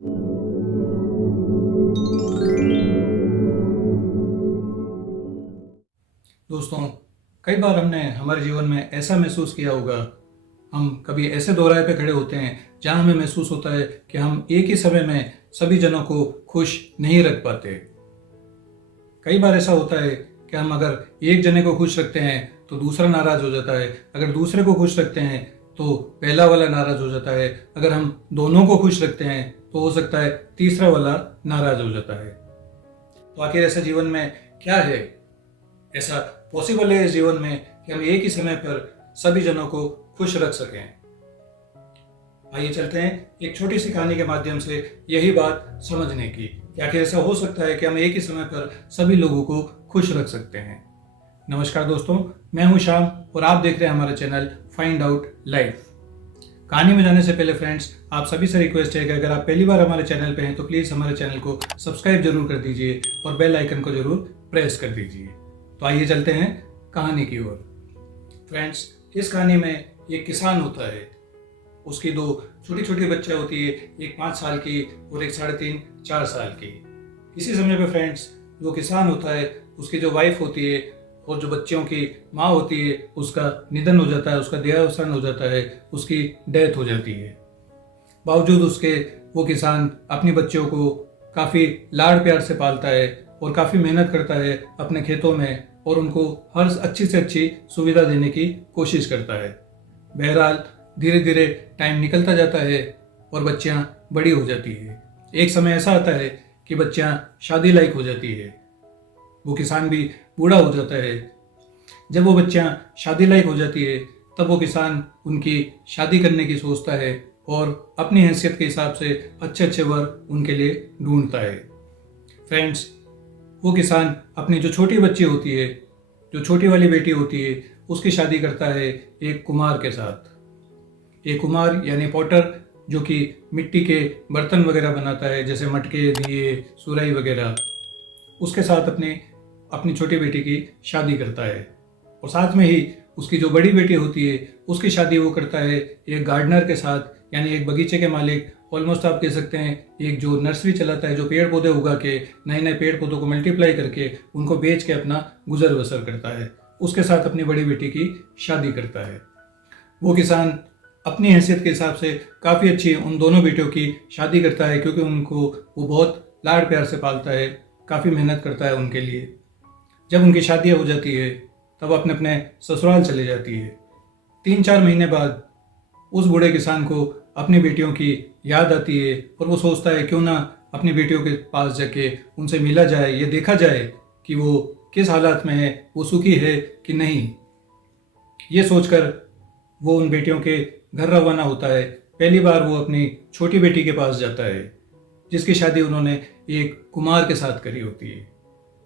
दोस्तों, कई बार हमने हमारे जीवन में ऐसा महसूस किया होगा, हम कभी ऐसे दोराहे पे खड़े होते हैं जहां हमें महसूस होता है कि हम एक ही समय में सभी जनों को खुश नहीं रख पाते। कई बार ऐसा होता है कि हम अगर एक जने को खुश रखते हैं तो दूसरा नाराज हो जाता है, अगर दूसरे को खुश रखते हैं तो पहला वाला नाराज हो जाता है, अगर हम दोनों को खुश रखते हैं तो हो सकता है तीसरा वाला नाराज हो जाता है। तो आखिर ऐसा जीवन में क्या है, ऐसा पॉसिबल है इस जीवन में कि हम एक ही समय पर सभी जनों को खुश रख सकें? आइए चलते हैं एक छोटी सी कहानी के माध्यम से यही बात समझने की कि आखिर ऐसा हो सकता है कि हम एक ही समय पर सभी लोगों को खुश रख सकते हैं। नमस्कार दोस्तों, मैं हूं श्याम और आप देख रहे हैं हमारा चैनल फाइंड आउट लाइफ। कहानी में जाने से पहले फ्रेंड्स, आप सभी से रिक्वेस्ट है कि अगर आप पहली बार हमारे चैनल पे हैं तो प्लीज़ हमारे चैनल को सब्सक्राइब जरूर कर दीजिए और बेल आइकन को जरूर प्रेस कर दीजिए। तो आइए चलते हैं कहानी की ओर। फ्रेंड्स, इस कहानी में एक किसान होता है, उसकी दो छोटी छोटी बच्चियां होती है, एक 5 साल की और एक 3.5-4 साल की। इसी समय पे फ्रेंड्स, जो किसान होता है उसकी जो वाइफ होती है और जो बच्चियों की माँ होती है उसका निधन हो जाता है, उसका देहावसान हो जाता है, उसकी डेथ हो जाती है। बावजूद उसके वो किसान अपनी बच्चियों को काफ़ी लाड़ प्यार से पालता है और काफ़ी मेहनत करता है अपने खेतों में और उनको हर अच्छी से अच्छी सुविधा देने की कोशिश करता है। बहरहाल धीरे धीरे टाइम निकलता जाता है और बच्चियां बड़ी हो जाती है। एक समय ऐसा आता है कि बच्चियां शादी लायक हो जाती है, वो किसान भी बूढ़ा हो जाता है। जब वो बच्चियां शादी लायक हो जाती है तब वो किसान उनकी शादी करने की सोचता है और अपनी हैसियत के हिसाब से अच्छे अच्छे वर उनके लिए ढूंढता है। फ्रेंड्स, वो किसान अपनी जो छोटी बच्ची होती है, जो छोटी वाली बेटी होती है, उसकी शादी करता है एक कुम्हार के साथ। एक कुम्हार यानी पॉटर, जो कि मिट्टी के बर्तन वगैरह बनाता है, जैसे मटके, दिए, सुराही वगैरह, उसके साथ अपनी छोटी बेटी की शादी करता है। और साथ में ही उसकी जो बड़ी बेटी होती है उसकी शादी वो करता है एक गार्डनर के साथ, यानी एक बगीचे के मालिक। ऑलमोस्ट आप कह सकते हैं एक जो नर्सरी चलाता है, जो पेड़ पौधे उगा के नए नए पेड़ पौधों को मल्टीप्लाई करके उनको बेच के अपना गुजर बसर करता है, उसके साथ अपनी बड़ी बेटी की शादी करता है। वो किसान अपनी हैसियत के हिसाब से काफ़ी अच्छी उन दोनों बेटियों की शादी करता है, क्योंकि उनको वो बहुत लाड़ प्यार से पालता है, काफ़ी मेहनत करता है उनके लिए। जब उनकी शादियाँ हो जाती है तब अपने अपने ससुराल चले जाती है। 3-4 महीने बाद उस बूढ़े किसान को अपनी बेटियों की याद आती है और वो सोचता है क्यों ना अपनी बेटियों के पास जाके उनसे मिला जाए, ये देखा जाए कि वो किस हालात में है, वो सुखी है कि नहीं। ये सोचकर वो उन बेटियों के घर रवाना होता है। पहली बार वो अपनी छोटी बेटी के पास जाता है जिसकी शादी उन्होंने एक कुम्हार के साथ करी होती है।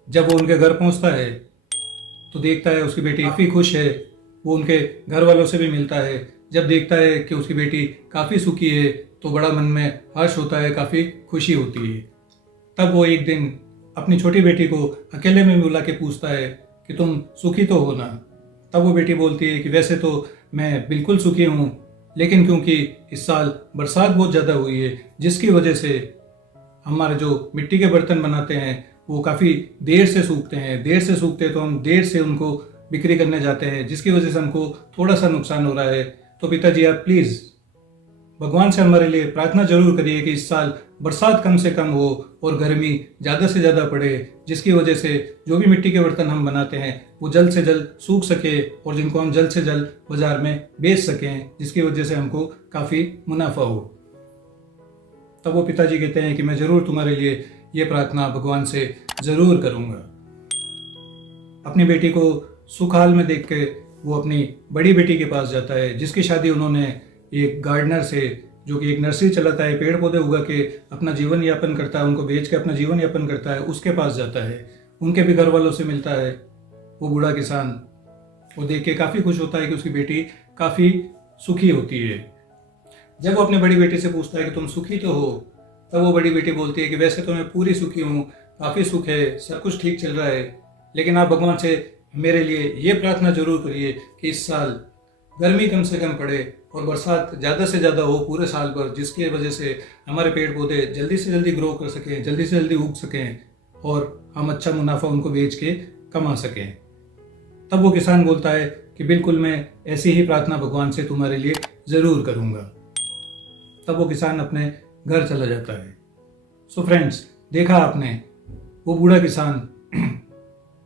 जब वो उनके घर पहुंचता है तो देखता है उसकी बेटी काफ़ी खुश है। वो उनके घर वालों से भी मिलता है। जब देखता है कि उसकी बेटी काफ़ी सुखी है तो बड़ा मन में हर्ष होता है, काफ़ी खुशी होती है। तब वो एक दिन अपनी छोटी बेटी को अकेले में बुला के पूछता है कि तुम सुखी तो हो ना? तब वो बेटी बोलती है कि वैसे तो मैं बिल्कुल सुखी हूँ, लेकिन क्योंकि इस साल बरसात बहुत ज़्यादा हुई है जिसकी वजह से हमारे जो मिट्टी के बर्तन बनाते हैं वो काफ़ी देर से सूखते हैं। देर से सूखते हैं तो हम देर से उनको बिक्री करने जाते हैं, जिसकी वजह से हमको थोड़ा सा नुकसान हो रहा है। तो पिताजी, आप प्लीज़ भगवान से हमारे लिए प्रार्थना जरूर करिए कि इस साल बरसात कम से कम हो और गर्मी ज़्यादा से ज़्यादा पड़े, जिसकी वजह से जो भी मिट्टी के बर्तन हम बनाते हैं वो जल्द से जल्द सूख सके और जिनको हम जल्द से जल्द बाजार में बेच सकें, जिसकी वजह से हमको काफ़ी मुनाफा हो। तब वो पिताजी कहते हैं कि मैं ज़रूर तुम्हारे लिए ये प्रार्थना भगवान से ज़रूर करूँगा। अपनी बेटी को सुख हाल में देख के वो अपनी बड़ी बेटी के पास जाता है जिसकी शादी उन्होंने एक गार्डनर से, जो कि एक नर्सरी चलाता है, पेड़ पौधे उगा के अपना जीवन यापन करता है, उनको बेच के अपना जीवन यापन करता है, उसके पास जाता है। उनके भी घर वालों से मिलता है वो बूढ़ा किसान। वो देख के काफ़ी खुश होता है कि उसकी बेटी काफ़ी सुखी होती है। जब वो अपनी बड़ी बेटी से पूछता है कि तुम सुखी तो हो, तब वो बड़ी बेटी बोलती है कि वैसे तो मैं पूरी सुखी हूँ, काफ़ी सुख है, सब कुछ ठीक चल रहा है, लेकिन आप भगवान से मेरे लिए ये प्रार्थना जरूर करिए कि इस साल गर्मी कम से कम पड़े और बरसात ज़्यादा से ज़्यादा हो पूरे साल भर, जिसकी वजह से हमारे पेड़ पौधे जल्दी से जल्दी ग्रो कर सकें, जल्दी से जल्दी उग सकें और हम अच्छा मुनाफा उनको बेच के कमा सकें। तब वो किसान बोलता है कि बिल्कुल मैं ऐसी ही प्रार्थना भगवान से तुम्हारे लिए ज़रूर करूँगा। तब वो किसान अपने घर चला जाता है। सो फ्रेंड्स, देखा आपने वो बूढ़ा किसान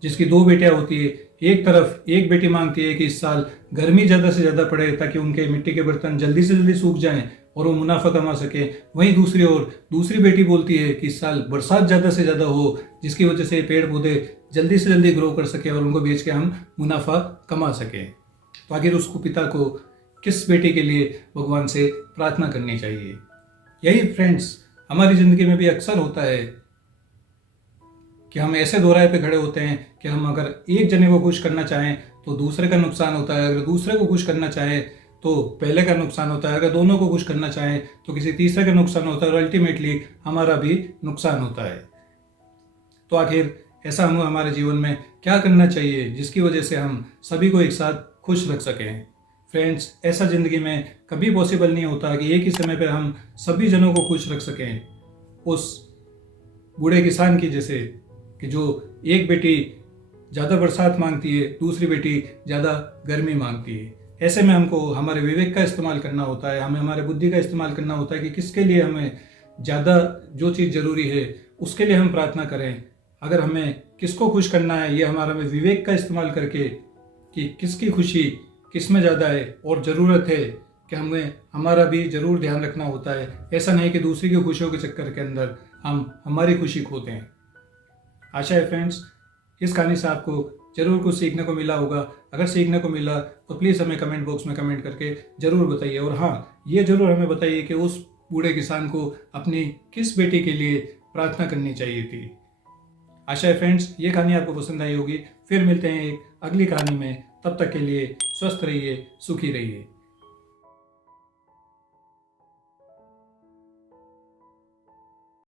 जिसकी 2 बेटियां होती है। एक तरफ एक बेटी मांगती है कि इस साल गर्मी ज़्यादा से ज़्यादा पड़े ताकि उनके मिट्टी के बर्तन जल्दी से जल्दी सूख जाएं और वो मुनाफा कमा सके। वहीं दूसरी ओर दूसरी बेटी बोलती है कि इस साल बरसात ज़्यादा से ज़्यादा हो, जिसकी वजह से पेड़ पौधे जल्दी से जल्दी ग्रो कर सके और उनको बेच के हम मुनाफा कमा सकें। तो आखिर उसको पिता को किस बेटी के लिए भगवान से प्रार्थना करनी चाहिए? यही फ्रेंड्स हमारी ज़िंदगी में भी अक्सर होता है कि हम ऐसे दोराहे पे खड़े होते हैं कि हम अगर एक जने को खुश करना चाहें तो दूसरे का नुकसान होता है, अगर दूसरे को खुश करना चाहें तो पहले का नुकसान होता है, अगर दोनों को खुश करना चाहें तो किसी तीसरे का नुकसान होता है और अल्टीमेटली हमारा भी नुकसान होता है। तो आखिर ऐसा हमें हमारे जीवन में क्या करना चाहिए जिसकी वजह से हम सभी को एक साथ खुश रख सकें? फ्रेंड्स, ऐसा ज़िंदगी में कभी पॉसिबल नहीं होता कि एक ही समय पर हम सभी जनों को खुश रख सकें। उस बूढ़े किसान की जैसे कि जो एक बेटी ज़्यादा बरसात मांगती है, दूसरी बेटी ज़्यादा गर्मी मांगती है। ऐसे में हमको हमारे विवेक का इस्तेमाल करना होता है, हमें हमारे बुद्धि का इस्तेमाल करना होता है कि किसके लिए हमें ज़्यादा जो चीज़ ज़रूरी है उसके लिए हम प्रार्थना करें। अगर हमें किसको खुश करना है, ये हमारा में विवेक का इस्तेमाल करके कि किसकी खुशी किस में ज़्यादा है और ज़रूरत है कि हमें हमारा भी ज़रूर ध्यान रखना होता है। ऐसा नहीं कि दूसरी की खुशियों के चक्कर के अंदर हम हमारी खुशी खोते हैं। आशा है फ्रेंड्स इस कहानी से आपको ज़रूर कुछ सीखने को मिला होगा। अगर सीखने को मिला तो प्लीज़ हमें कमेंट बॉक्स में कमेंट करके ज़रूर बताइए। और हाँ, ये ज़रूर हमें बताइए कि उस बूढ़े किसान को अपनी किस बेटी के लिए प्रार्थना करनी चाहिए थी। आशा है फ्रेंड्स ये कहानी आपको पसंद आई होगी। फिर मिलते हैं एक अगली कहानी में। तब तक के लिए स्वस्थ रहिए, सुखी रहिए।